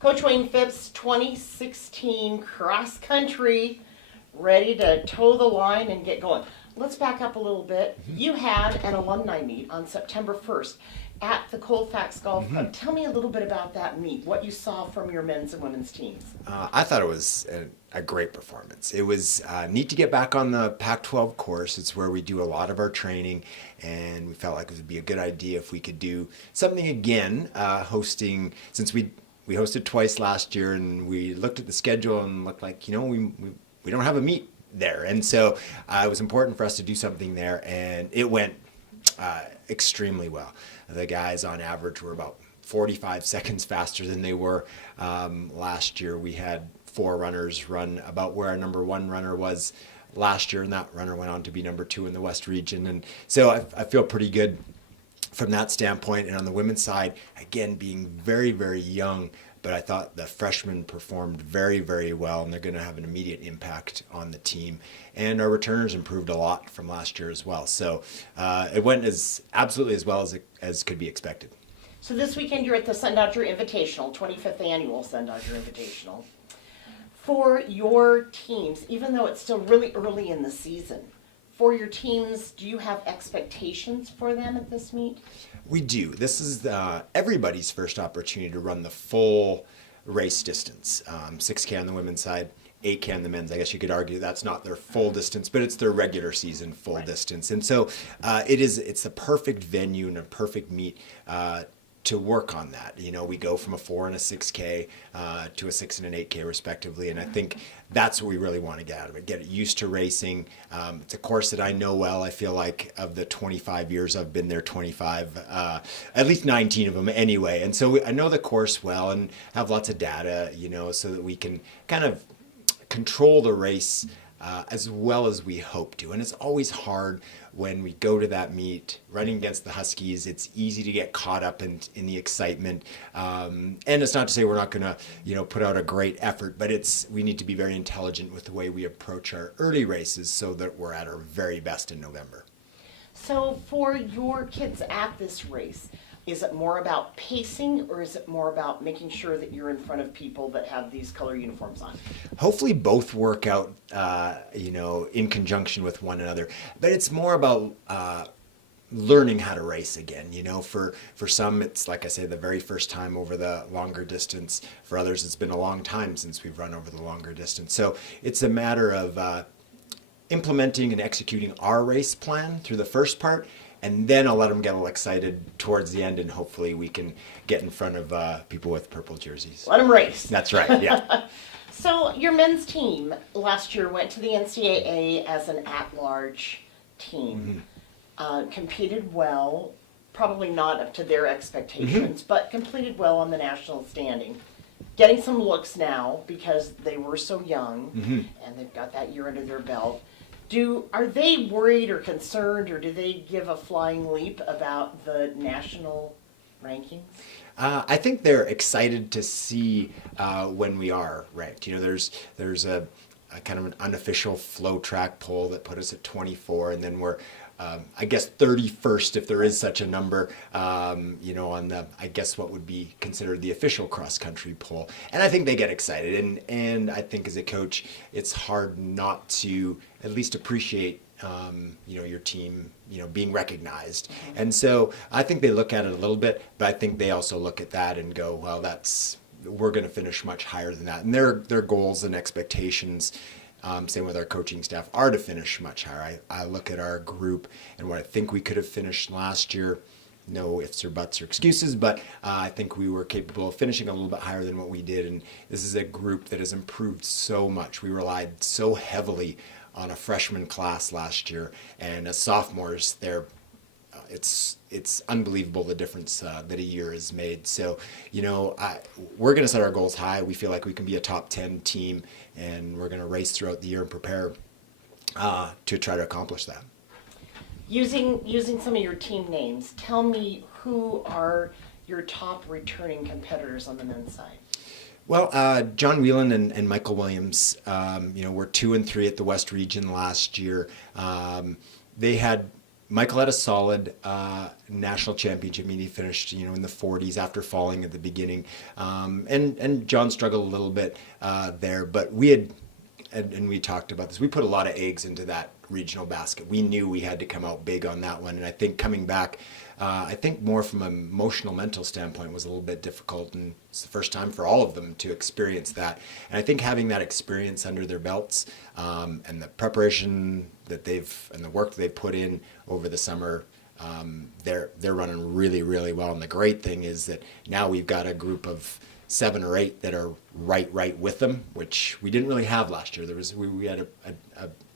Coach Wayne Phipps, 2016 cross country, ready to toe the line and get going. Let's back up a little bit. You had an alumni meet on September 1st at the Colfax Golf Club. Tell me a little bit about that meet, what you saw from your men's and women's teams. I thought it was a great performance. It was neat to get back on the Pac-12 course. It's where we do a lot of our training, and we felt like it would be a good idea if we could do something again, hosting, since we hosted twice last year, and we looked at the schedule and looked like, we don't have a meet there. And so it was important for us to do something there, and it went extremely well. The guys on average were about 45 seconds faster than they were last year. We had 4 runners run about where our number 1 runner was last year, and that runner went on to be number 2 in the West region. And so I feel pretty good from that standpoint. And on the women's side, again, being very, very young, but I thought the freshmen performed very, very well, and they're going to have an immediate impact on the team. And our returners improved a lot from last year as well. So it went absolutely as well as could be expected. So this weekend you're at the Doctor Invitational, 25th annual Doctor Invitational. For your teams, even though it's still really early in the season, for your teams, do you have expectations for them at this meet? We do. This is everybody's first opportunity to run the full race distance. 6K on the women's side, 8K on the men's. I guess you could argue that's not their full distance, but it's their regular season full distance. And so it's a perfect venue and a perfect meet to work on that. We go from a 4 and a 6K to a 6 and an 8K respectively, and I think that's what we really want to get out of it. Get it used to racing. It's a course that I know well. I feel like of the 25 years I've been there, 25, at least 19 of them anyway. And so I know the course well and have lots of data, so that we can kind of control the race as well as we hope to. And it's always hard when we go to that meet running against the Huskies. It's easy to get caught up in the excitement. And it's not to say we're not going to, put out a great effort, but we need to be very intelligent with the way we approach our early races so that we're at our very best in November. So for your kids at this race, is it more about pacing, or is it more about making sure that you're in front of people that have these color uniforms on? Hopefully both work out, in conjunction with one another. But it's more about learning how to race again. For some, it's like I say, the very first time over the longer distance. For others, it's been a long time since we've run over the longer distance. So it's a matter of implementing and executing our race plan through the first part, and then I'll let them get all excited towards the end, and hopefully we can get in front of people with purple jerseys. Let them race. That's right, yeah. So your men's team last year went to the NCAA as an at-large team. Competed well, probably not up to their expectations, but competed well on the national standing. Getting some looks now because they were so young, and they've got that year under their belt. Are they worried or concerned, or do they give a flying leap about the national rankings? I think they're excited to see when we are ranked. There's a kind of an unofficial flow track poll that put us at 24, and then we're I guess 31st, if there is such a number, on the, I guess what would be considered the official cross-country poll. And I think they get excited. And I think as a coach, it's hard not to at least appreciate, your team, being recognized. And so I think they look at it a little bit, but I think they also look at that and go, well, we're going to finish much higher than that. And their goals and expectations, same with our coaching staff, are to finish much higher. I look at our group and what I think we could have finished last year. No ifs or buts or excuses, but I think we were capable of finishing a little bit higher than what we did. And this is a group that has improved so much. We relied so heavily on a freshman class last year, and as sophomores, it's unbelievable the difference that a year has made. So, we're going to set our goals high. We feel like we can be a top 10 team, and we're going to race throughout the year and prepare to try to accomplish that. Using some of your team names, tell me who are your top returning competitors on the men's side. Well, John Whelan and Michael Williams, were 2 and 3 at the West Region last year. They had Michael had a solid national championship meet. He finished, in the 40s after falling at the beginning, and John struggled a little bit there. But we had, and we talked about this. We put a lot of eggs into that regional basket. We knew we had to come out big on that one, and I think coming back, I think more from an emotional, mental standpoint was a little bit difficult, and it's the first time for all of them to experience that. And I think having that experience under their belts, and the preparation that and the work they've put in over the summer, they're running really, really well. And the great thing is that now we've got a group of 7 or 8 that are right with them, which we didn't really have last year. We had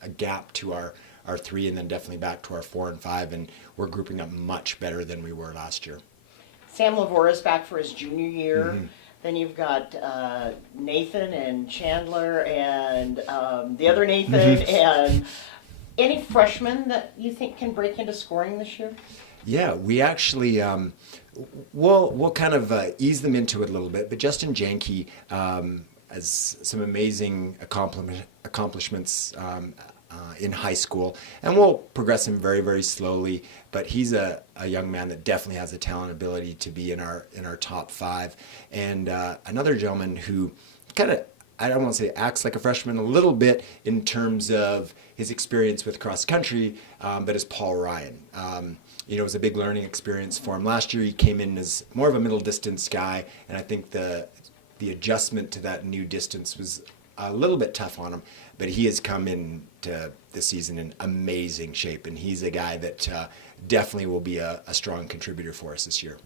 a gap to our 3, and then definitely back to our 4 and 5, and we're grouping up much better than we were last year. Sam Lavora is back for his junior year. Then you've got Nathan and Chandler and the other Nathan and any freshmen that you think can break into scoring this year? Yeah, we actually we'll kind of ease them into it a little bit. But Justin Janke has some amazing accomplishments in high school, and we'll progress him very, very slowly. But he's a young man that definitely has the talent and ability to be in our top 5. And another gentleman who kind of, I don't want to say acts like a freshman a little bit in terms of his experience with cross country, but is Paul Ryan. It was a big learning experience for him. Last year he came in as more of a middle distance guy, and I think the adjustment to that new distance was a little bit tough on him, but he has come into the season in amazing shape, and he's a guy that definitely will be a strong contributor for us this year.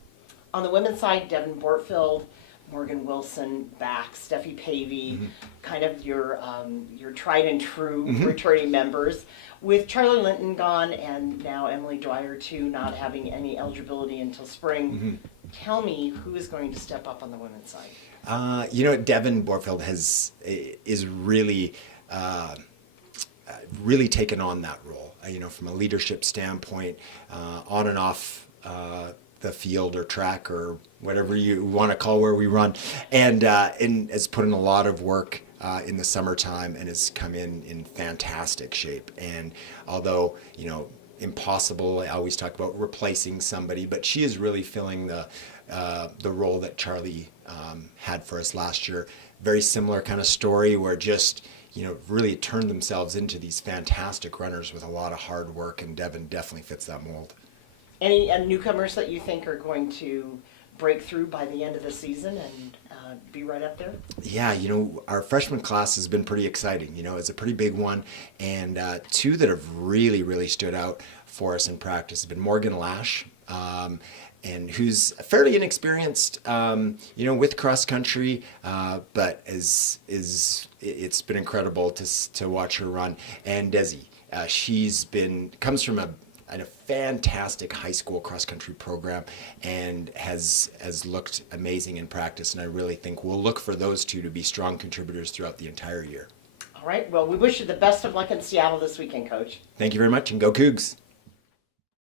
On the women's side, Devin Bortfield, Morgan Wilson back, Steffi Pavey, kind of your tried and true returning members. With Charlie Linton gone and now Emily Dwyer too, not having any eligibility until spring, tell me who is going to step up on the women's side. Devin Bortfield is really really taken on that role. From a leadership standpoint, on and off the field or track or whatever you want to call where we run, and has put in a lot of work in the summertime and has come in fantastic shape. And although impossible, I always talk about replacing somebody, but she is really filling the role that Charlie had for us last year. Very similar kind of story where just really turned themselves into these fantastic runners with a lot of hard work, and Devin definitely fits that mold. Any newcomers that you think are going to break through by the end of the season and be right up there? Yeah, our freshman class has been pretty exciting. It's a pretty big one, and 2 that have really, really stood out for us in practice have been Morgan Lash, and who's fairly inexperienced, with cross country, but it's been incredible to watch her run. And Desi, comes from a fantastic high school cross country program and has looked amazing in practice. And I really think we'll look for those 2 to be strong contributors throughout the entire year. All right. Well, we wish you the best of luck in Seattle this weekend, Coach. Thank you very much, and go Cougs.